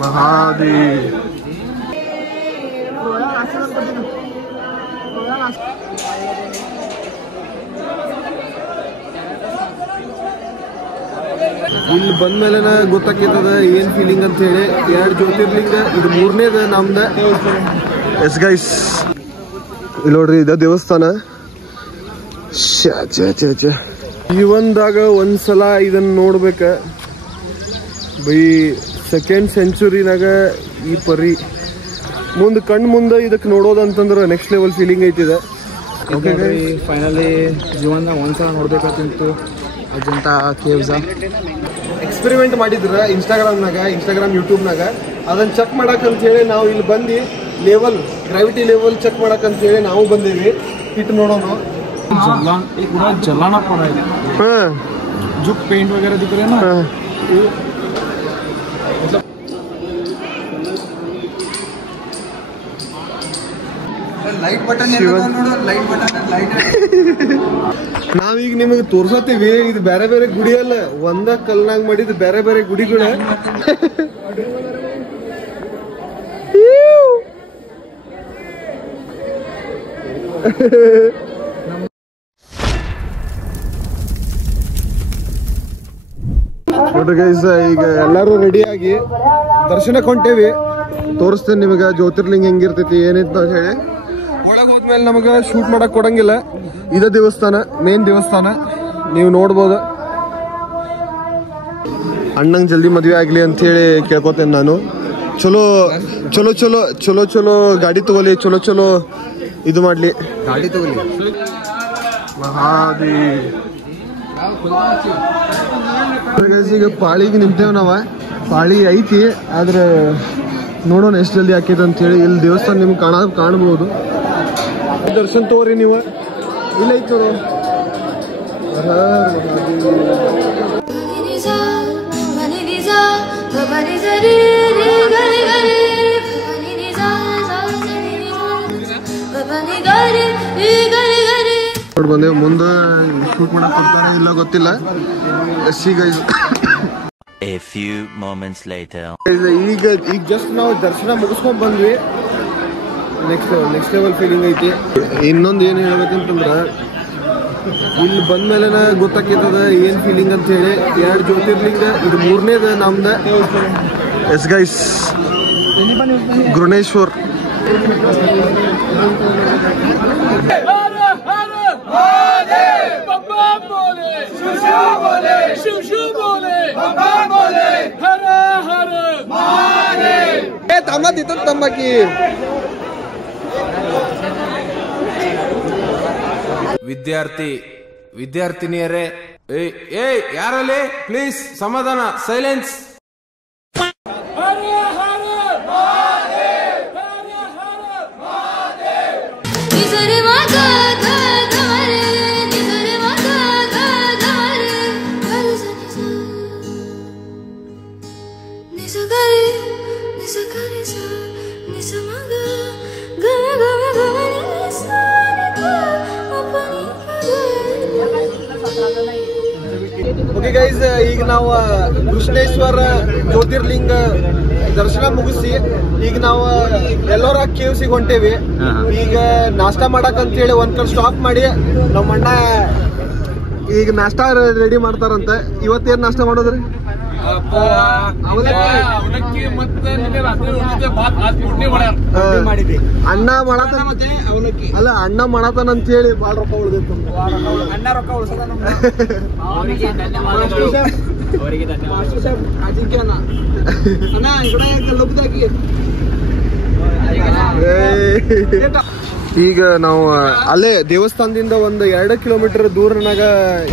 महादेव ಇಲ್ಲಿ ಬಂದ್ಮೇಲೆ ಗೊತ್ತಾಗ್ತದ ಏನ್ ಫೀಲಿಂಗ್ ಅಂತ ಹೇಳಿ. 2 ಜ್ಯೋತಿರ್ಲಿಂಗ, ಇದು 3ನೇದ ನಮ್ದ. ಎಸ್ ಗೈಸ್, ಇಲ್ಲಿ ನೋಡ್ರಿ, ಇದ ದೇವಸ್ಥಾನ. ಜೀವನದಾಗ ಒಂದ್ಸಲ ಇದನ್ನ ನೋಡ್ಬೇಕ ಬೈ. 2nd ಸೆಂಚುರಿನಾಗ ಈ ಪರಿ ಮುಂದೆ ಇದಕ್ಕೆ ನೋಡೋದಂತಂದ್ರೆ ನೆಕ್ಸ್ಟ್ ಲೆವೆಲ್ ಫೀಲಿಂಗ್ ಐತಿದೆ. ಫೈನಲಿ ಜೀವನದಾಗ ಒಂದ್ಸಲ ನೋಡ್ಬೇಕಂತಿತ್ತು ಅಜಂತಾ ಕೇವ್ಸ್. ಎಕ್ಸ್ಪೆರಿಮೆಂಟ್ ಮಾಡಿದ್ರ ಇನ್ಸ್ಟಾಗ್ರಾಮ್ ಯೂಟ್ಯೂಬ್ನಾಗ. ಅದನ್ನ ಚೆಕ್ ಮಾಡಕ್ಕಂತ ಹೇಳಿ ನಾವು ಇಲ್ಲಿ ಬಂದು ಗ್ರಾವಿಟಿ ಲೆವೆಲ್ ಚೆಕ್ ಮಾಡಕ್ಕಂತ ಹೇಳಿ ನಾವು ಬಂದೀವಿ. ಇಟ್ಟು ನೋಡೋಣ. जलाना पड़ा है। हाँ। जो पेंट वगैरह दिख रहे हैं ना, मतलब light button light button light ನಾವೀಗ ನಿಮಗೆ ತೋರ್ಸತ್ತೀವಿ. ಇದು ಬೇರೆ ಬೇರೆ ಗುಡಿ ಅಲ್ಲ, ಒಂದ ಕಲ್ನಾಗ ಮಾಡಿದ್ ಬೇರೆ ಬೇರೆ ಗುಡಿಗಳ. ನೋಡ್ರಿ ಗೈಸ್, ಈಗ ಎಲ್ಲಾರು ರೆಡಿ ಆಗಿ ದರ್ಶನಕ್ಕೆ ಹೊಂಟೇವಿ. ತೋರಿಸ್ತೇನೆ ನಿಮಗೆ ಜ್ಯೋತಿರ್ಲಿಂಗ ಹೆಂಗಿರ್ತೈತಿ ಏನೈತಿ ಅಂತ ಹೇಳಿ. ಒಳಗೆ ಹೋದ್ಮೇಲೆ ನಮಗೆ ಶೂಟ್ ಮಾಡಕ್ ಕೊಡಂಗಿಲ್ಲ. ಇದ ದೇವಸ್ಥಾನ, ಮೇನ್ ದೇವಸ್ಥಾನ, ನೀವು ನೋಡ್ಬೋದು. ಅಣ್ಣಂಗೆ ಜಲ್ದಿ ಮದುವೆ ಆಗ್ಲಿ ಅಂತ ಹೇಳಿ ಕೇಳ್ಕೊತೇನೆ ನಾನು. ಚಲೋ ಚಲೋ ಚಲೋ ಚಲೋ ಚಲೋ ಗಾಡಿ ತಗೋಲಿ, ಚಲೋ ಚಲೋ ಇದು ಮಾಡ್ಲಿ, ಗಾಡಿ ತಗೋಲಿ. ಮಹಾದೇವ್. ಈಗ ಪಾಳಿಗೆ ನಿಂತೇವ್ ನಾವ. ಪಾಳಿ ಐತಿ, ಆದ್ರೆ ನೋಡೋಣ ಎಷ್ಟು ಜಲ್ದಿ ಆಕೈತೆ ಅಂತ ಹೇಳಿ. ಇಲ್ಲಿ ದೇವಸ್ಥಾನ ನಿಮ್ಗೆ ಕಾಣಬಹುದು. ದರ್ಶನ್ ತಗೋರಿ ನೀವು. ಇಲ್ಲ ಐತಿ ನೋಡು. ಬಂದೇವ್. ಮುಂದೆ ಶೂಟ್ ಮಾಡಕ್ ಕೊಡ್ತಾನೆ ಇಲ್ಲ ಗೊತ್ತಿಲ್ಲ. A few moments later. ಈಗ ಜಸ್ಟ್ ನಾವು ದರ್ಶನ ಮುಗಿಸ್ಕೊಂಡ್ ಬಂದ್ವಿ. ನೆಕ್ಸ್ಟ್ ಲೆವೆಲ್ ಫೀಲಿಂಗ್ ಐತಿ. ಇನ್ನೊಂದು ಏನು ಹೇಳ್ಬೇಕಂತಂದ್ರ, ಇಲ್ಲಿ ಬಂದ್ಮೇಲೆ ಗೊತ್ತಾಗ್ತದ ಏನ್ ಫೀಲಿಂಗ್ ಅಂತ ಹೇಳಿ. 2 ಜ್ಯೋತಿರ್ಲಿಂಗ, ಇದು 3ನೇದ ನಮ್ದ. Yes guys, ಗುರುಣೇಶ್ವರ್. ತಮ್ಮಕಿ ವಿದ್ಯಾರ್ಥಿನಿಯರೇ, ಏಯ್ ಯಾರಲ್ಲಿ ಪ್ಲೀಸ್ ಸಮಾಧಾನ, ಸೈಲೆನ್ಸ್. ಓಕೆ ಗೈಸ್, ಈಗ ನಾವು ಕೃಷ್ಣೇಶ್ವರ ಜ್ಯೋತಿರ್ಲಿಂಗ ದರ್ಶನ ಮುಗಿಸಿ ಈಗ ನಾವು ಎಲ್ಲೋರ ಕೇವ್ಸಿಗೆ ಹೊಂಟೇವಿ. ಈಗ ನಾಷ್ಟಾ ಮಾಡಕ್ ಅಂತ ಹೇಳಿ ಒಂದ್ ಕಡೆ ಸ್ಟಾಪ್ ಮಾಡಿ ನಮ್ಮ ಅಣ್ಣ ಈಗ ನಾಷ್ಟಾ ರೆಡಿ ಮಾಡ್ತಾರಂತೆ. ಇವತ್ತೇನ್ ನಾಷ್ಟಾ ಮಾಡೋದ್ರಿ? ಅಣ್ಣ ಮಾಡತಾನ ಅಲ್ಲ, ಅಣ್ಣ ಮಾಡತಾನ ಅಂತ ಹೇಳಿ ಬಾಳ ರೊಕ್ಕ ಉಳ್ದೈತು. ಈಗ ನಾವು ಅಲ್ಲೇ ದೇವಸ್ಥಾನದಿಂದ ಒಂದು 2 ಕಿಲೋಮೀಟರ್ ದೂರನಾಗ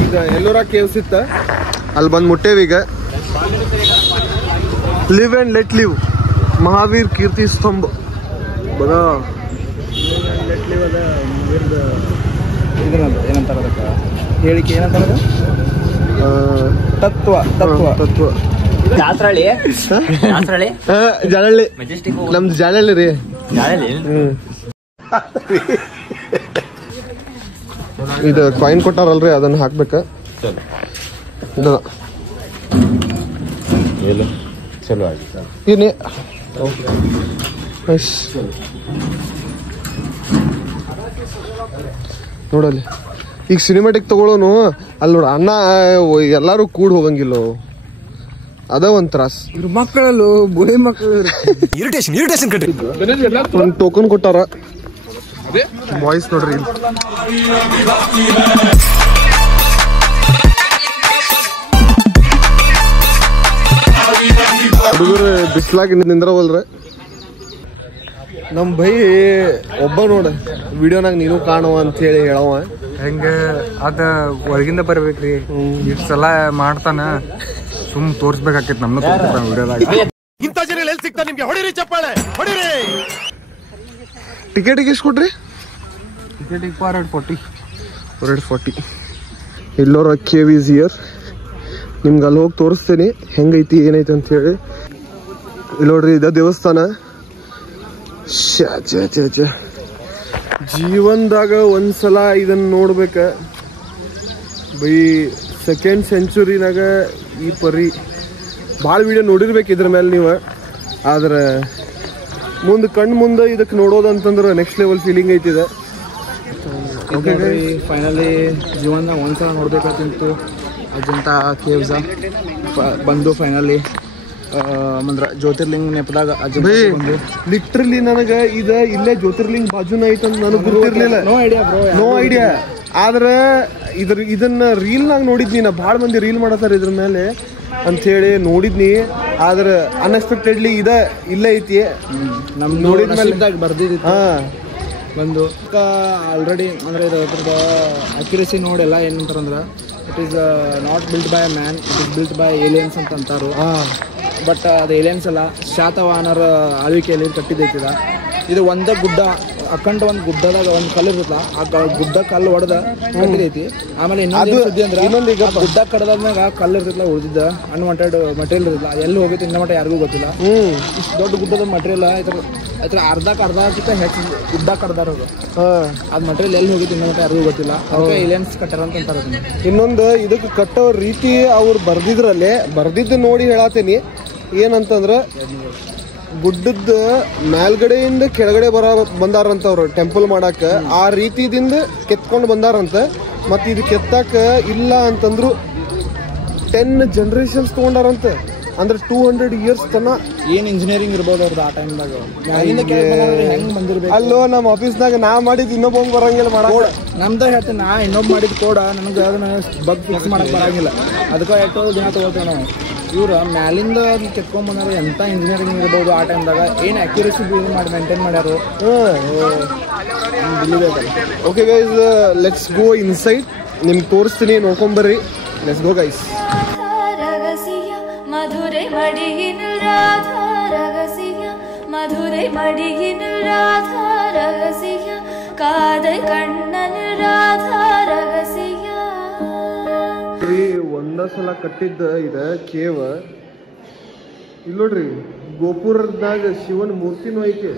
ಈಗ ಎಲ್ಲೋರ ಕೇವ್ಸ್ ಇತ್ತ, ಅಲ್ಲಿ ಬಂದ್ ಮುಟ್ಟೇವೀಗ. Live and let live, Mahavir Kirti Stambha ಬದಾ. ಏನಂತಾರ ಹೇಳಿಕೆ, ಏನಂತಾರ ತತ್ವ ತತ್ವ ತತ್ವ. ಜಾಲಹಳ್ಳಿ, ನಮ್ದು ಜಾಲಹಳ್ಳಿ ರೀ. ಇದು ಕಾಯಿನ್ ಕೊಟ್ಟಾರಲ್ರಿ, ಅದನ್ನ ಹಾಕ್ಬೇಕ. ಚಲೋ ಆಯ್ತು ಏನೇ ನೋಡಲ್ಲಿ ಈಗ ಸಿನಿಮಾಟಿಕ್ ತಗೊಳ್ಳೋನು ಅಲ್ಲಿ ನೋಡ ಅಣ್ಣ ಎಲ್ಲಾರು ಕೂಡ್ ಹೋಗಂಗಿಲ್ಲ ಅದ ಒಂದ್ ತ್ರಾಸ್ ಇವ್ರ ಮಕ್ಕಳಲ್ಲೂ ಬೋಳಿ ಮಕ್ಕಳು ಇರಿಟೇಷನ್ ಕಟ್ರಿ ಒಂದ್ ಟೋಕನ್ ಕೊಟ್ಟಾರ ಬಾಯ್ಸ್ ನೋಡ್ರಿ ಇಲ್ಲಿ. ಹುಡುಗರು ಬಿಸ್ಲಾಗಿ ನಿಂದ್ರವಲ್ರ ನಮ್ ಭೈ ಒಬ್ಬ ನೋಡ ವಿಡಿಯೋನಾಗ ನೀನು ಕಾಣುವ ಅಂತ ಹೇಳಿ ಹೇಳವ ಹೆಂಗ ಅದ ಒಳಗಿಂದ ಬರ್ಬೇಕ್ರಿ ಇಷ್ಟ್ ಸಲ ಮಾಡ್ತಾನ ಸುಮ್ ತೋರ್ಸ್ಬೇಕಾಕೈತಿ ನಮ್ನ ತೋರ್ಸ್ತಾನ ವಿಡಿಯೋದಾಗ. ಇಂಥ ಜನ ಎಲ್ಲಿ ಸಿಗ್ತಾ ನಿಮ್ಗೆ ಹೊಡಿರಿ ಚಪ್ಪಾಳೆ ಹೊಡಿರಿ. ಟಿಕೆಟಿಗೆ ಎಷ್ಟು ಕೊಟ್ರಿ? ಟಿಕೆಟಿಗೆ 140 ಎಲ್ಲೋರ KV's ಇಯರ್ ನಿಮ್ಗೆ ಅಲ್ಲಿ ಹೋಗಿ ತೋರಿಸ್ತೇನೆ ಹೆಂಗೈತಿ ಏನೈತಿ ಅಂತ ಹೇಳಿ. ಇಲ್ಲಿ ನೋಡ್ರಿ ಇದ ದೇವಸ್ಥಾನ ಜೀವನದಾಗ ಒಂದ್ಸಲ ಇದನ್ನ ನೋಡ್ಬೇಕ ಬೈ. 2nd ಸೆಂಚುರಿನಾಗ ಈ ಪರಿ ಭಾಳ ವಿಡಿಯೋ ನೋಡಿರ್ಬೇಕು ಇದ್ರ ಮೇಲೆ ನೀವು. ಆದ್ರೆ ಮುಂದೆ ಇದಕ್ಕೆ ನೋಡೋದಂತಂದ್ರೆ ನೆಕ್ಸ್ಟ್ ಲೆವೆಲ್ ಫೀಲಿಂಗ್ ಐತಿದೆ. ಫೈನಲಿ ಜೀವನ ಒಂದ್ಸಲ ನೋಡ್ಬೇಕಂತಿತ್ತು ಅಜಂತಾ ಕೇವ್ಸ ಬಂದು ಫೈನಲಿ ಅಂದ್ರ ಜ್ಯೋತಿರ್ಲಿಂಗ ನೆಪದಾಗ ಲಿಟ್ರಲಿ ನನಗ ಇಲ್ಲೇ ಜ್ಯೋತಿರ್ಲಿಂಗ ಬಾಜುನ ಐತಂತ ನನಗೆ ಗೊತ್ತಿರ್ಲಿಲ್ಲ. No idea. ಆದ್ರೆ ಇದನ್ನ ರೀಲ್ನಾಗ ನೋಡಿದ್ನಿ ನಾ. ಭಾಳ ಮಂದಿ ರೀಲ್ ಮಾಡತ್ತಾರ ಇದ್ರ ಮೇಲೆ ಅಂತ ಹೇಳಿ ನೋಡಿದ್ನಿ. ಆದ್ರೆ ಅನ್ಎಕ್ಸ್ಪೆಕ್ಟೆಡ್ಲಿ ಇಲ್ಲೇ ಐತಿ. ನಮ್ ನೋಡಿದ್ಮೇಲೆ ಬರ್ದಿದ್ದು ಬಂದು ಆಲ್ರೆಡಿ ಅಂದ್ರೆ ಇದ್ರದ್ದು ಅಕ್ಯುರೇಸಿ ನೋಡೆಲ್ಲ ಏನಂತಾರಂದ್ರೆ it is not built by man, it is built by aliens ಅಂತ ಅಂತಾರು. ಬಟ್ ಅದು ಏಲಿಯನ್ಸ್ ಅಲ್ಲ, ಶಾತವಾಹನರ ಆಳ್ವಿಕೆಯಲ್ಲಿ ಕಟ್ಟಿದ್ದೈತಿದ. ಇದು ಒಂದೇ ಗುಡ್ಡ ಅಖಂಡ ಒಂದು ಗುಡ್ಡದಾಗ ಒಂದು ಕಲ್ಲು ಇರುತ್ತಲ್ಲ, ಆ ಗುಡ್ಡ ಕಲ್ಲು ಹೊಡೆದ ಕಟ್ಟಿದೈತಿ. ಆಮೇಲೆ ಇನ್ನೊಂದು ಸುದ್ದಿ ಅಂದ್ರೆ ಗುಡ್ಡ ಕಡ್ದಾದ್ಮ್ಯಾಗ ಕಲ್ಲು ಇರ್ತೈತಿಲ್ಲ ಉಳಿದಿದ್ದ ಅನ್ವಾಂಟೆಡ್ ಮಟೀರಿಯಲ್ ಇರಲ್ಲ, ಎಲ್ಲಿ ಹೋಗೈತಿ ಇನ್ನ ಮಟ್ಟ ಯಾರಿಗೂ ಗೊತ್ತಿಲ್ಲ. ಇಷ್ಟು ದೊಡ್ಡ ಗುಡ್ಡದ ಮಟೀರಿಯಲ್ ಇದ್ರ ಅರ್ಧಕ್ಕಿಂತ ಹೆಚ್ಚು ಗುಡ್ಡ ಕಡ್ದಾರ ಅದ್ ಮಟೀರಿಯಲ್ ಎಲ್ಲಿ ಹೋಗಿತ್ತು ಇನ್ನ ಮಟ್ಟ ಯಾರಿಗೂ ಗೊತ್ತಿಲ್ಲ. ಅದಕ್ಕೆ ಏಲಿಯನ್ಸ್ ಕಟ್ಟಾರ ಅಂತ ಅಂತಾರ. ಇನ್ನೊಂದು ಇದಕ್ಕೆ ಕಟ್ಟೋ ರೀತಿ ಅವ್ರು ಬರ್ದಿದ್ದು ನೋಡಿ ಹೇಳತ್ತೇನಿ. ಏನಂತಂದ್ರ ಗುಡ್ಡದ ಮೇಲ್ಗಡೆಯಿಂದ ಕೆಳಗಡೆ ಬಂದಾರಂತ ಅವ್ರು ಟೆಂಪಲ್ ಮಾಡಾಕ. ಆ ರೀತಿದಿಂದ ಕೆತ್ಕೊಂಡು ಬಂದಾರಂತ. ಮತ್ತೆ ಇದು ಕೆತ್ತಾಕ ಇಲ್ಲ ಅಂತಂದ್ರು 10 ಜನರೇಷನ್ಸ್ ತಗೊಂಡಾರಂತ. ಅಂದ್ರೆ 200 years ತನ. ಏನ್ ಇಂಜಿನಿಯರಿಂಗ್ ಇರ್ಬೋದು ಅವ್ರದ್ದು ಆ ಟೈಮ್ದಾಗ. ಹೆಂಗ್ ಬಂದಿರ್ಬೇಕು ಅಲ್ಲೋ ನಮ್ಮ ಆಫೀಸ್ನಾಗ ನಾ ಮಾಡಿದ್ ಇನ್ನೊಬ್ಬ ಬರಂಗಿಲ್ಲ ಮಾಡೋ. ನಮ್ದ ಹೇಳ್ತೇನೆ, ನಾ ಇನ್ನೊಬ್ಬ ಮಾಡಿದ್ ಕೋಡ ನನಗೆ ಅದನ್ನ ಬಗ್ ಫಿಕ್ಸ್ ಮಾಡಕ್ ಬರಂಗಿಲ್ಲ. ಅದಕ್ಕೆ ಎಷ್ಟೋ ದಿನ ತಗೋತೇವೆ ನಾವು. ಇವ್ರು ಮ್ಯಾಲಿಂದ ಕೆತ್ಕೊಂಡ್ ಬಂದಾರ. ಎಂತ ಇಂಜಿನಿಯರಿಂಗ್ ಇರ್ಬೋದು ಆ ಟೈಮ್ದಾಗ. ಏನ್ ಅಕ್ಯುರೇಸಿ ಮಾಡಿ ಮೇಂಟೈನ್ ಮಾಡ್ಯಾರು. Okay guys, let's go inside. ನಿಮ್ಗೆ ತೋರಿಸ್ತೀನಿ, ನೋಡ್ಕೊಂಬರ್ರಿ. Let's go guys. மதுரை மடியினில் ராதா ரகசிய, மதுரை மடியினில் ராதா ரகசிய, காதை கண்ணனில் ராதா ரகசிய. ಒಂದ ಸಲ ಕಟ್ಟಿದ್ದ ಇದ ಕೇವ. ಇಲ್ಲಿ ನೋಡ್ರಿ ಗೋಪುರದಾಗ ಶಿವನ ಮೂರ್ತಿನೂ ಐತೆ.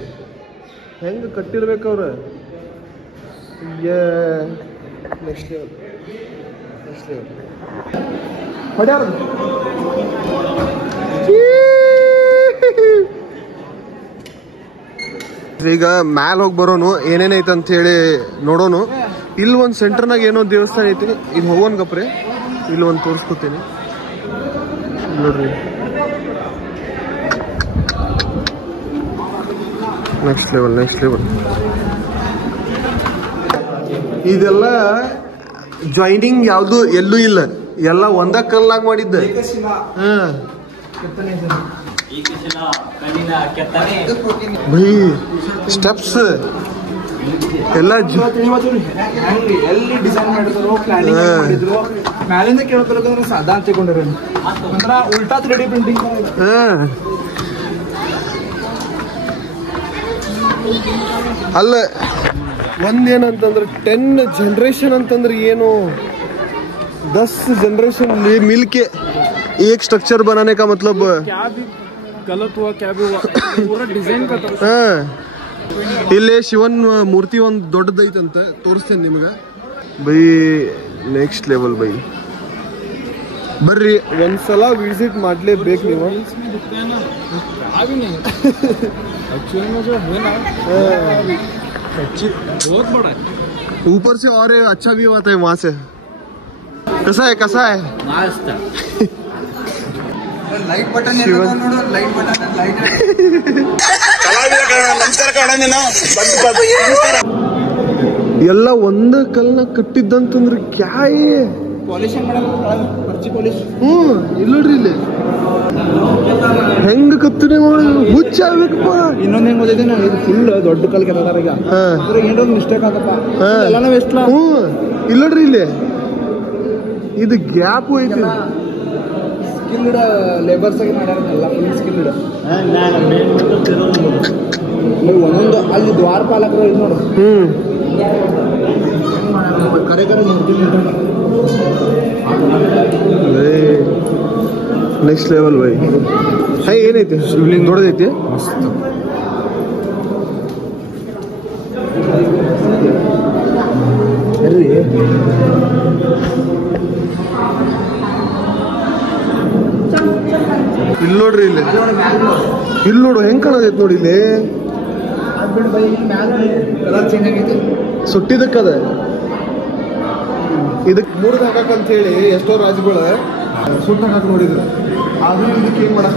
ಹೆಂಗ ಕಟ್ಟಿರ್ಬೇಕವ್ರ. Next level ಹೊಡ್ಯಾರ. ಈಗ ಮ್ಯಾಲ್ ಹೋಗಿ ಬರೋನು ಏನೇನೈತೆ ಅಂತ ಹೇಳಿ ನೋಡೋನು. ಇಲ್ಲಿ ಒಂದು ಸೆಂಟರ್ನಾಗ ಏನೋ ದೇವಸ್ಥಾನ ಐತಿ. ಇದು ಹೋಗೋನ್ ಗಪ್ರೆ. ಇಲ್ಲಿ ಒಂದು ತೋರಿಸ್ಕೊತೀನಿ ನೋಡ್ರಿ. Next level. ಇದೆಲ್ಲ ಜಾಯಿನಿಂಗ್ ಯಾವ್ದು ಎಲ್ಲೂ ಇಲ್ಲ, ಎಲ್ಲ ಒಂದ ಕಲ್ಲಾಗ ಮಾಡಿದ್ದ. ಬೈ ಸ್ಟೆಪ್ಸ್ ಎಲ್ಲ ಎಲ್ಲಿ ಡಿಸೈನ್ ಮಾಡಿದ್ರು, ಪ್ಲಾನಿಂಗ್ ಮಾಡಿದ್ರು. ಮ್ಯಾಲಿಂದ ಕೇಳ್ಬೇಕಂದ್ರೆ ಸಾಧಾ ತಗೊಂಡ್ರ ಅಂದ್ರ ಉಲ್ಟಾ 3D ಪ್ರಿಂಟಿಂಗ್. ಅಲ್ಲ ಒಂದೇನಂತಂದ್ರೆ 10 ಜನರೇಷನ್ ಅಂತಂದ್ರೆ ಏನು, 10 जनरेशन मिलके एक स्ट्रक्चर बनाने का मतलब क्या भी गलत हुआ, क्या भी हुआ, पूरा डिजाइन का. ಇಲ್ಲೇ ಶಿವನ್ ಮೂರ್ತಿ ಒಂದು ದೊಡ್ಡದೈತಂತ ತೋರಿಸ್ತೇನೆ ನಿಮ್ಗೆ ಬೈ. Next level by. ಬರ್ರಿ ಒಂದ್ಸಲ ವಿಸಿಟ್ ಮಾಡ್ಲೇಬೇಕು ನೀವು. ऊपर से और अच्छा व्यू आता है वहाँ से. कैसा है मस्त. Light button light button light ಎಲ್ಲ ಒಂದ ಕಲ್ನ ಕಟ್ಟಿದ್ದಂತಂದ್ರೆ ಕ್ಯಾಯ್ ಪಾಲಿಶಿಂಗ್ ಮಾಡಲ್ಲ ಪಾಲಿಶ್. ಇಲ್ಲೋಡ್ರಿ ಇಲ್ಲಿ ಹೆಂಗ್ ಕತ್ತನೆ ಮಾಡಿ ಹುಚ್ಚಾಗ್ಬೇಕಪ್ಪ. ಇನ್ನೊಂದ್ ಹೆಂಗ್ ಓದಿದೆ ಇದು ಫುಲ್ ದೊಡ್ಡ ಕಲ್ ಕೆತ್ತಾರ ಈಗ. ಏನೋ ಮಿಸ್ಟೇಕ್ ಆಗಪ್ಪ ಎಲ್ಲಾನು ವೇಸ್ಟ್. ಇಲ್ಲೋಡ್ರಿ ಇಲ್ಲಿ ಇದು ಗ್ಯಾಪ್ ಐತಿ. ಸ್ಕಿಲ್ಡ್ ಲೇಬರ್ಸ್ ಆಗಿ ಮಾಡ್ಯಾರಲ್ಲ ಫುಲ್ ಸ್ಕಿಲ್ಡ್. ಒಂದೊಂದು ಅಲ್ಲಿ ದ್ವಾರಪಾಲಕರು ಇದು ನೋಡು. ಕರೆ ನೆಕ್ಸ್ಟ್ ಲೆವೆಲ್ ಬೈ. ಹೈ ಏನೈತಿ ಶಿವಲಿಂಗ ದೊಡ್ಡದೈತಿ. ಮಸ್ತ್. ಇಲ್ಲಿ ನೋಡ್ರಿ ಇಲ್ಲಿ ನೋಡು ಹೆಂಗ್ ಕಾಣದೈತಿ ನೋಡಿ ಇಲ್ಲಿ. ಸುಟ್ಟಿದಕ್ಕದ ಇದಕ್ ಮುರಿದ್ ಹಾಕಂತ ಹೇಳಿ ಎಷ್ಟೋ ರಾಜ್ಯಗಳು ಸುಟ್ಟ ಹಾಕಿ ನೋಡಿದ್ರು. ಆದ್ರೂ ಇದಕ್ಕೆ ಏನ್ ಮಾಡಕ್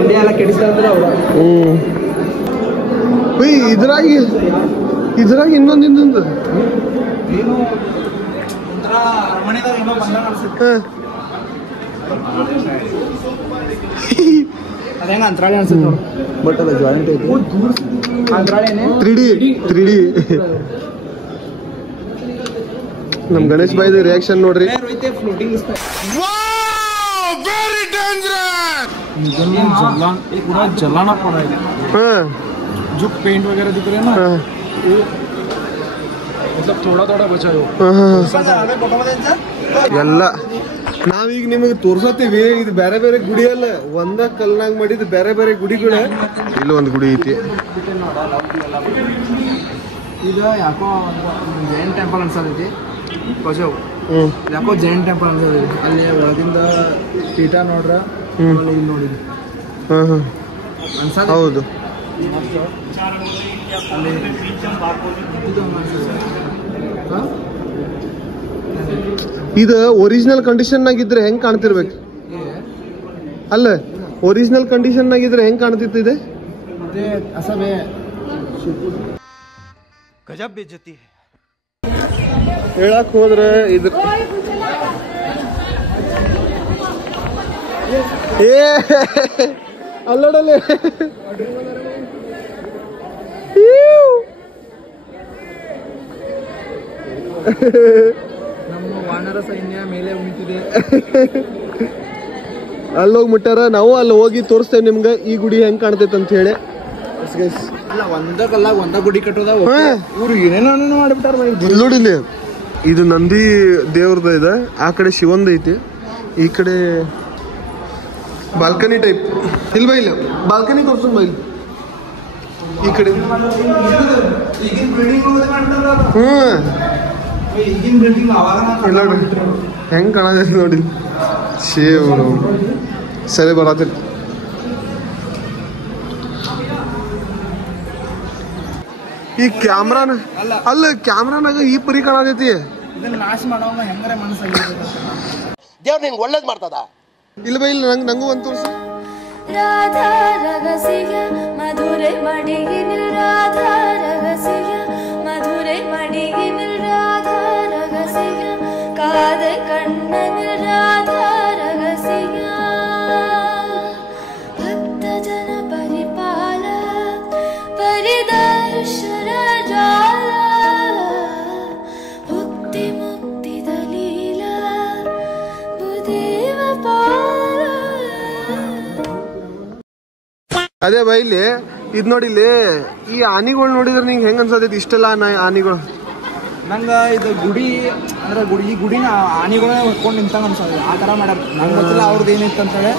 ಇಂಡಿಯಾ ಎಲ್ಲ ಕೆಡಿಸ್ತಾರೆ ಅವ್ರ. ಇದ್ರಾಗ ಇನ್ನೊಂದು ಏನು ಅರಮನೆದಾಗ ಏನೋ ಬಂದ ಅನ್ಸುತ್ತೆ. ಅದೇನ ಅಂತರಾಳಿ ಅನ್ಸುತ್ತೆ ನೋಡು. ಬಟ್ ಅದ ಜಾಯಿಂಟ್ ಐತಿ. ಅಂತರಾಳಿನೇ 3D. ನಮ್ ಗಣೇಶ್ ಬಾಯ್ದ ರಿಯಾಕ್ಷನ್ ನೋಡ್ರಿ. ಫ್ಲೋಟಿಂಗ್ पूरा जलाना पड़ा है. जो पेंट वगैरह दिख रहे हैं ना मतलब थोड़ा बचा है. ಎಲ್ಲ ನಾವೀಗ ನಿಮಗೆ ತೋರ್ಸತ್ತೀವಿ. ಇದು ಬೇರೆ ಬೇರೆ ಗುಡಿ ಅಲ್ಲ, ಒಂದ ಕಲ್ನಾಗ ಮಾಡಿದ್ ಬೇರೆ ಬೇರೆ ಗುಡಿಗಳು. ಇಲ್ಲ ಒಂದು ಗುಡಿ ಐತಿ. ಈಗ ಯಾಕೋ ಜೈನ್ ಟೆಂಪಲ್ ಅನ್ಸತೈತಿ. ಯಾಕೋ ಜೈನ್ ಟೆಂಪಲ್ ಅನ್ಸತೈತಿ. ಅಲ್ಲಿ ಒಳಗಿಂದ ಪೀಠ ನೋಡ್ರ ಇಲ್ಲಿ ನೋಡಿದ್ವಿ. ಹೌದು. ಅಲ್ಲಿ ಇದು ಒರಿಜಿನಲ್ ಕಂಡೀಷನ್ ನಾಗಿದ್ರೆ ಹೆಂಗ್ ಕಾಣ್ತಿರ್ಬೇಕು ಅಲ್ಲ? ಒರಿಜಿನಲ್ ಕಂಡೀಷನ್ ನಾಗಿದ್ರೆ ಹೆಂಗ್ ಕಾಣ್ತಿತ್ತು ಇದೆ? ಅಸಬೆ ಗಜಬ್ ಬೇಜತಿ ಹೇಳಕ್ ಹೋದ್ರೆ ಇದು ಅಲ್ಲಡಲೆ ನಮ್ಮ ವಾನರ ಸೈನ್ಯ ಮೇಲೆ ಉಳಿತಿದೆ. ಅಲ್ಲೋಗಿ ಮುಟ್ಟಾರ. ನಾವು ಅಲ್ಲಿ ಹೋಗಿ ತೋರಿಸ್ತೇವೆ ನಿಮ್ಗೆ ಈ ಗುಡಿ ಹೆಂಗ್ ಕಾಣ್ತೈತೆ ಅಂತ ಹೇಳಿ. ಅಲ್ಲ ಒಂದ ಕಲ್ಲಾಗ ಒಂದ ಗುಡಿ ಕಟ್ಟೋದ ಇವ್ರು ಏನೇನೋ ಮಾಡಿಬಿಟ್ಟಾರ. ನೋಡಿಲ್ಲಿ ಇದು ನಂದಿ ದೇವ್ರದ ಇದೆ. ಆ ಕಡೆ ಶಿವಂದ ಐತಿ, ಈ ಕಡೆ ಬಾಲ್ಕನಿ ಟೈಪ್. ಇಲ್ಲ ಇಲ್ಲ ಬಾಲ್ಕನಿ ತೋರ್ಸು ಬೈಲ್. ಈ ಕಡೆ ಹೆಂಗ್ ಕಾಣತೈತಿ ನೋಡಿ. ಶೇವ್ ಸರಿ ಬರತ್ತ. ಈ ಕ್ಯಾಮ್ರಾನ ಅಲ್ಲ, ಕ್ಯಾಮ್ರಾನಾಗ ಈ ಪರಿ ಕಾಣತೈತಿ. ನಾಶ ಮಾಡೋ ಹೆಂಗಾರೆ ಮನಸ್ಸಾಗಿದೆ. ದೇವ್ರು ನಿಂಗೆ ಒಳ್ಳೇದ್ ಮಾಡ್ತದ. ಇಲ್ಲ ಬೈ ಇಲ್ಲ ನಂಗೂ ಒಂದು ತೋರ್ಸು. ರಾಧಾ ರಹಸ್ಯ ಮಧುರೈ ಮಡಿಗಿನಿಲ್ ರಾಧಾ ರಹಸ್ಯ ಮಧುರೈ ಮಡಿಗಿನಿಲ್ ರಾಧಾ ರಹಸ್ಯ ಕಾದೆ ಕಣ್ಣನಿಲ್ ರಾಧಾ ರಹಸ್ಯ ಭಕ್ತ ಜನ ಪರಿಪಾಲ ಪರಿದರ್ಶನ ಜಾಲ ಮುಕ್ತಿ ಮುಕ್ತಿ ದಲೀಲ ಬುದೇವ ಪಾಲ. ಅದೇ ಬೈ ಇಲ್ಲಿ ಇದ್ ನೋಡಿ. ಇಲ್ಲಿ ಈ ಆನಿಗಳು ನೋಡಿದ್ರೆ ನಿಂಗೆ ಹೆಂಗ್ ಅನ್ಸತೈತಿ? ಇಷ್ಟೆಲ್ಲ ಆನಿಗಳು ನಂಗ ಇದು ಗುಡಿ ಅಂದ್ರೆ ಈ ಗುಡಿನ ಆನಿಗಳೇ ಹೊತ್ಕೊಂಡು ನಿಂತಂಗ ಅನ್ಸೋದು. ಆ ತರ ಮಾಡ್ಯಾರ. ನಂಗೆ ಗೊತ್ತಿಲ್ಲ ಅವ್ರದ್ದು ಏನಿತ್ತು ಅಂತೇಳಿ.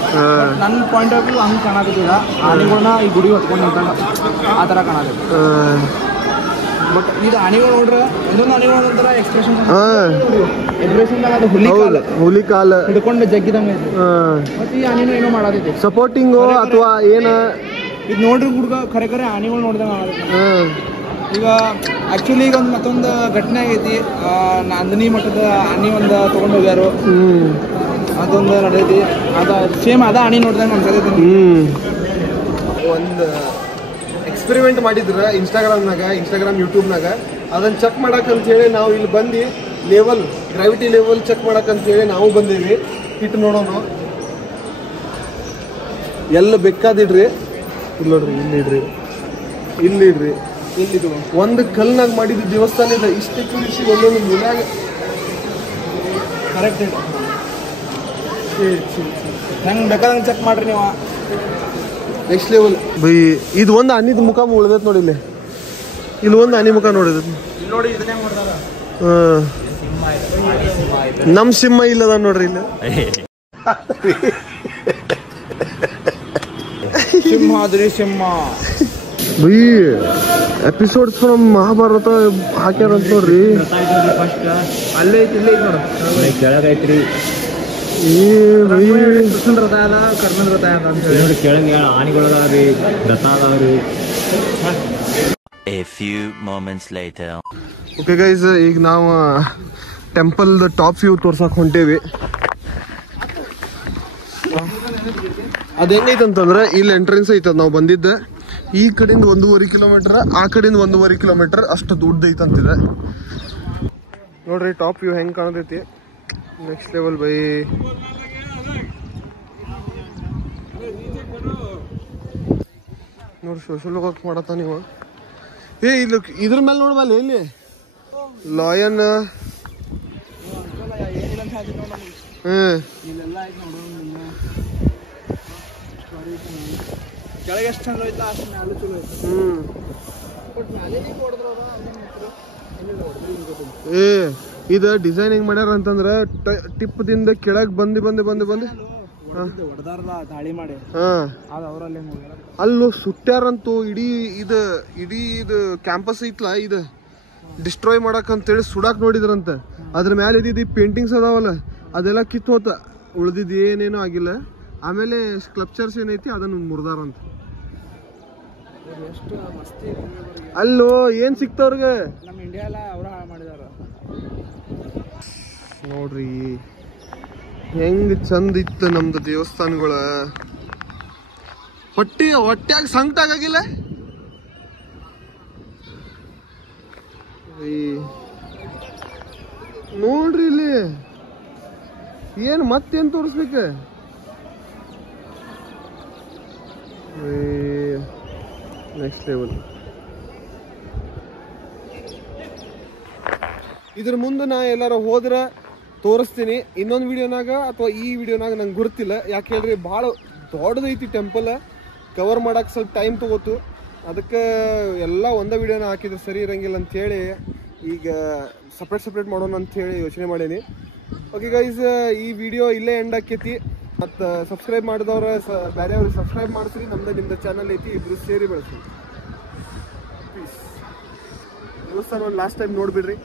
ನನ್ನ ಪಾಯಿಂಟ್ ಆಫ್ ವ್ಯೂ ಹಂಗೆ ಕಾಣಕತ್ತಿಲ್ಲ. ಆನಿಗಳನ್ನ ಈ ಗುಡಿ ಹೊತ್ಕೊಂಡು ನಿಂತಂಗ ಆ ತರ ಕಾಣಕತ್ತ. ಬಟ್ ಇದು ಆನೆಗಳು ನೋಡ್ರೆ ಒಂದೊಂದು ಆನೆಗಳು ಒಂಥರ ಎಕ್ಸ್ಪ್ರೆಷನ್ ಅದು ಹುಲಿ ಕಾಲ ಹಿಡ್ಕೊಂಡು ಜಗ್ಗಿದಂಗೆ ಐತಿ. ಮತ್ತೆ ಈ ಆನೆನೂ ಏನೋ ಮಾಡತೈತಿ ಸಪೋರ್ಟಿಂಗು ಅಥವಾ ಏನ ಇದು ನೋಡ್ರಿ ಹುಡುಗ ಖರೆ ಆನೆಗಳು ನೋಡ್ದಂಗೆ ಈಗ ಆಕ್ಚುಲಿ ಈಗ ಒಂದು ಮತ್ತೊಂದು ಘಟನೆ ಆಗೈತಿ. ನಂದಿನಿ ಮಠದ ಆನೆ ಒಂದು ತಗೊಂಡು ಹೋಗ್ಯಾರು, ಅದೊಂದು ನಡೆದೈತಿ. ಅದ ಸೇಮ್ ಅದ ಆನೆ ನೋಡ್ದಂಗೆ ಅನ್ಸತೈತಿ. ಒಂದು ಎಕ್ಸ್ಪೆರಿಮೆಂಟ್ ಮಾಡಿದ್ರ ಇನ್ಸ್ಟಾಗ್ರಾಮ್ ಯೂಟ್ಯೂಬ್ನಾಗ ಅದನ್ನ ಚೆಕ್ ಮಾಡಕ್ ಅಂತ ಹೇಳಿ ನಾವು ಇಲ್ಲಿ ಬಂದು ಗ್ರಾವಿಟಿ ಲೆವೆಲ್ ಚೆಕ್ ಮಾಡಕ್ ಅಂತ ಹೇಳಿ ನಾವು ಬಂದೇವಿ. ಇಟ್ಟು ನೋಡೋಣ, ಎಲ್ಲ ಬೇಕಾದಿಡ್ರಿ. ಇಲ್ಲಿ ನೋಡ್ರಿ, ಇಲ್ಲಿಡ್ರಿ ಇಲ್ಲಿದು ಒಂದು ಕಲ್ನಾಗ ಮಾಡಿದ ದೇವಸ್ಥಾನ ಇದೆ. ಇಷ್ಟೇ ಕುರಿಸಿ ಒಂದೊಂದು ಮೂಲಾಗ ಕರೆಕ್ಟ್ ಹೆಂಗೆ ಬೇಕಾದಂಗೆ ಚೆಕ್ ಮಾಡ್ರಿ ನೀವು. Next level by. ಇದು ಒಂದು ಆನಿದ ಮುಖ ಉಳ್ದೈತೆ ನೋಡಿ. ಇಲ್ಲಿ ಒಂದು ಆನಿ ಮುಖ ನೋಡಿದ ನೋಡಿ. ಇದನ್ನ ಹೆಂಗೆ ಮಾಡ್ತಾರ? ನಮ್ ಸಿಂಹ ಇಲ್ಲದ ನೋಡ್ರಿ ಇಲ್ಲಿ. ಸಿಂಹ ಬೈ ಎಪಿಸೋಡ್ಸ್ ಫ್ರಮ್ ಮಹಾಭಾರತ ಹಾಕ್ಯಾರಂತ ನೋಡ್ರಿ. ಅಲ್ಲೇ ಐತಿ, ಇಲ್ಲೇ ಐತಿ ನೋಡ್ರಿ, ಕೆಳಗೈತ್ರಿ. ಕೃಷ್ಣ ರಥ ಅದ, ಕರ್ಣನ ರಥ ಅದ ಅಂತ ಹೇಳಿ ಕೆಳಗೆ ಆನೆಗಳದಾವ್ರಿ, ರಥ ಅದಾವ್ರಿ. A few moments later. Okay guys, ಈಗ ನಾವು ಟೆಂಪಲ್ ಟಾಪ್ ವ್ಯೂ ತೋರ್ಸಕ್ ಹೊಂಟೇವಿ. ಅದ್ ಹೆಂಗೈತಂತಂದ್ರೆ ಇಲ್ಲಿ ಎಂಟ್ರೆನ್ಸ್ ಐತದ. ನಾವು ಬಂದಿದ್ದೆ ಈ ಕಡೆಯಿಂದ 1.5 ಕಿಲೋಮೀಟರ್, ಆ ಕಡೆಯಿಂದ 1.5 ಕಿಲೋಮೀಟರ್ ಅಷ್ಟು ದುಡ್ಡು ಐತಂತಿದೆ. ನೋಡ್ರಿ ಟಾಪ್ ವ್ಯೂ ಹೆಂಗ್ ಕಾಣತೈತಿ. ನೆಕ್ಸ್ಟ್ ಲೆವೆಲ್ ಬೈ. ನೋಡ್ರಿ ಸೋಶಲ್ ವರ್ಕ್ ಮಾಡತ್ತ ನೀವು. ಇಲ್ಲಿ ಇದ್ರ ಮೇಲೆ ನೋಡ್ಬಲ್ಲ, ಎಲ್ಲಿ ಲಾಯನ್ ಕೆಳಗೆ ಎಷ್ಟು ಚಂದ ಐತಾ ಅಷ್ಟು ಮ್ಯಾಲೂ ಚಲೋ ಐತಿ. ಇದು ಡಿಸೈನ್ ಹೆಂಗ್ ಮಾಡ್ಯಾರ ಅಂತಂದ್ರ ಟಿಪ್ ದಿಂದ ಕೆಳಗ್ ಬಂದು ಹೊಡೆದಾರಲ್ಲ ದಾಳಿ ಮಾಡಿ ಅವರಲ್ಲಿ ಅಲ್ಲೂ ಸುಟ್ಟ್ಯಾರಂತೂ. ಇಡೀ ಇದು ಕ್ಯಾಂಪಸ್ ಐತ್ಲಾ, ಇದು ಡಿಸ್ಟ್ರಾಯ್ ಮಾಡಕ್ ಅಂತೇಳಿ ಸುಡಾಕ್ ನೋಡಿದ್ರಂತ. ಅದ್ರ ಮ್ಯಾಲ ಇದ್ದಿದ್ದು ಪೇಂಟಿಂಗ್ಸ್ ಅದಾವಲ್ಲ ಅದೆಲ್ಲ ಕಿತ್ತೋತ, ಉಳ್ದಿದ್ ಏನೇನೋ ಆಗಿಲ್ಲ. ಆಮೇಲೆ ಸ್ಕಲ್ಪ್ಚರ್ಸ್ ಏನೈತಿ ಅದನ್ನ ಮುರ್ದಾರಂತ. ಅಲ್ಲೋ ಏನ್ ಸಿಕ್ತವ್ರಿಗೆ ನಮ್ಮ ಇಂಡಿಯಾ ಎಲ್ಲ ಅವ್ರ ಹಾಳು ಮಾಡಿದಾರ ನೋಡ್ರಿ. ಹೆಂಗ್ ಚಂದ ಇತ್ತು ನಮ್ದು ದೇವಸ್ಥಾನಗಳ. ಹೊಟ್ಟ್ಯಾಗ ಸಂಕಟಾಗಿಲ್ಲ. ನೋಡ್ರಿ ಇಲ್ಲಿ ಏನ್ ಮತ್ತೇನ್ ತೋರಿಸ್ಬೇಕ. Next level. ಇದ್ರ ಮುಂದೆ ನಾ ಎಲ್ಲಾರ ಹೋದ್ರ ತೋರಿಸ್ತೀನಿ ಇನ್ನೊಂದು ವಿಡಿಯೋನಾಗ ಅಥವಾ ಈ ವಿಡಿಯೋನಾಗ ನಂಗೆ ಗುರ್ತಿಲ್ಲ. ಯಾಕೆ ಹೇಳ್ರಿ, ಭಾಳ ದೊಡ್ಡದೈತಿ ಟೆಂಪಲ್. ಕವರ್ ಮಾಡಕ್ಕೆ ಸ್ವಲ್ಪ ಟೈಮ್ ತಗೋತು. ಅದಕ್ಕೆ ಎಲ್ಲ ಒಂದೇ ವಿಡಿಯೋನ ಹಾಕಿದ್ರೆ ಸರಿ ಇರಂಗಿಲ್ಲ ಅಂಥೇಳಿ ಈಗ ಸಪ್ರೇಟ್ ಮಾಡೋಣ ಅಂಥೇಳಿ ಯೋಚನೆ ಮಾಡೀನಿ. ಓಕೆ ಗೈಸ್, ಈ ವಿಡಿಯೋ ಇಲ್ಲೇ ಎಂಡ್ ಆಕೈತಿ. ಮತ್ತು ಸಬ್ಸ್ಕ್ರೈಬ್ ಮಾಡಿದವ್ರ ಬೇರೆಯವ್ರಿಗೆ ಸಬ್ಸ್ಕ್ರೈಬ್ ಮಾಡಿಸ್ರಿ. ನಿಮ್ದು ಚಾನಲ್ ಐತಿ, ಇಬ್ರು ಸೇರಿ ಬೆಳೆಸ್ರಿ. ಪ್ಲೀಸ್ ದೇವಸ್ಥಾನ ಲಾಸ್ಟ್ ಟೈಮ್ ನೋಡ್ಬಿಡ್ರಿ.